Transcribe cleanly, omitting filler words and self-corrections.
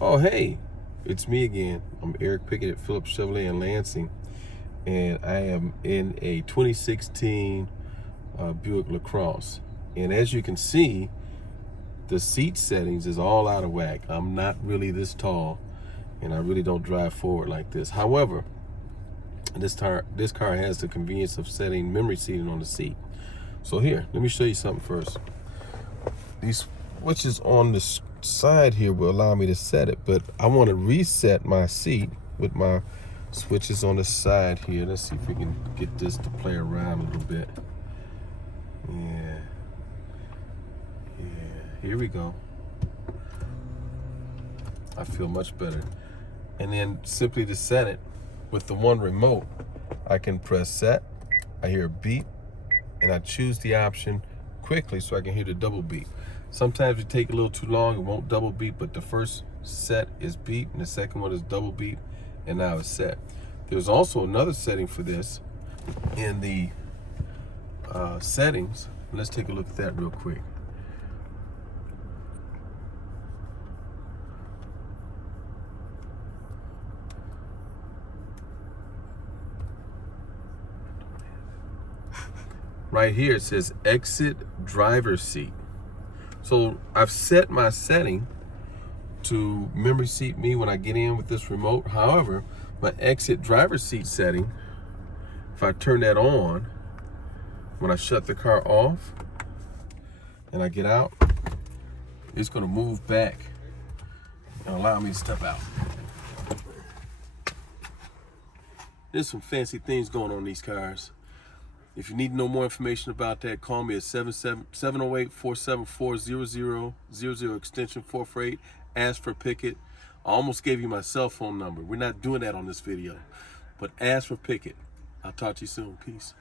Oh, hey, it's me again. I'm Eric Pickett at Phillips Chevrolet in Lansing, and I am in a 2016 Buick Lacrosse. And as you can see, the seat settings is all out of whack. I'm not really this tall, and I really don't drive forward like this. However, this car has the convenience of setting memory seating on the seat. So here, let me show you something first. These switches on the side here will allow me to set it, but I want to reset my seat with my switches on the side here. Let's see if we can get this to play around a little bit. Yeah, here we go. I feel much better. And then simply to set it with the one remote, I can press set, I hear a beep, and I choose the option quickly so I can hear the double beep. Sometimes it take a little too long, it won't double beep, but the first set is beep and the second one is double beep, and now it's set. There's also another setting for this in the settings. Let's take a look at that real quick. Right here it says exit driver's seat. So I've set my setting to memory seat me when I get in with this remote. However, my exit driver's seat setting, if I turn that on, when I shut the car off and I get out, it's gonna move back and allow me to step out. There's some fancy things going on in these cars. If you need to know more information about that, call me at 708-474-0000, extension 448. Ask for Pickett. I almost gave you my cell phone number. We're not doing that on this video, but ask for Pickett. I'll talk to you soon. Peace.